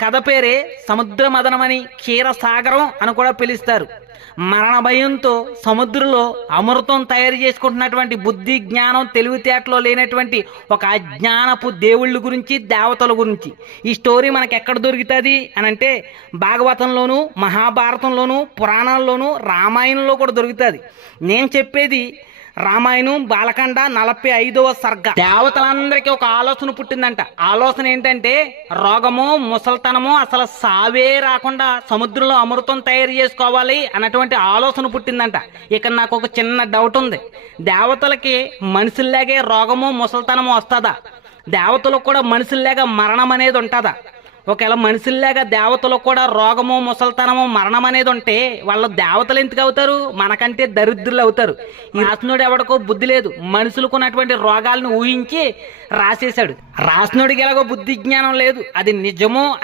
కథ పేరే సముద్ర మదనమని, క్షీరసాగరం అని కూడా పిలుస్తారు. మరణ భయంతో సముద్రంలో అమృతం తయారు చేసుకుంటున్నటువంటి బుద్ధి, జ్ఞానం, తెలివితేటలో లేనటువంటి ఒక అజ్ఞానపు దేవుళ్ళ గురించి, దేవతల గురించి ఈ స్టోరీ మనకి ఎక్కడ దొరుకుతుంది అని అంటే భాగవతంలోను, మహాభారతంలోను, పురాణాల్లోను, రామాయణంలో కూడా దొరుకుతుంది. నేను చెప్పేది రామాయణం బాలకాండ 45వ సర్గ. దేవతలందరికీ ఒక ఆలోచన పుట్టిందంట. ఆలోచన ఏంటంటే రోగము, ముసల్తనము, అసలు సావే రాకుండా సముద్రంలో అమృతం తయారు చేసుకోవాలి అన్నటువంటి ఆలోచన పుట్టిందంట. ఇక్కడ నాకు ఒక చిన్న డౌట్ ఉంది. దేవతలకి మనుషుల్లాగే రోగము, ముసల్తనము వస్తుందా? దేవతలకు కూడా మనుషుల్లాగా మరణం అనేది ఉంటుందా? ఒకవేళ మనుషుల్లాగా దేవతలకు కూడా రోగము, ముసల్తనము, మరణం అనేది ఉంటే వాళ్ళ దేవతలు ఎందుకు అవుతారు? మనకంటే దరిద్రులు అవుతారు. ఈ రాసినోడు ఎవడికో బుద్ధి లేదు, మనుషులకు ఉన్నటువంటి రోగాలను ఊహించి రాసేశాడు. రాసినోడికి ఎలాగో బుద్ధి జ్ఞానం లేదు, అది నిజమో అని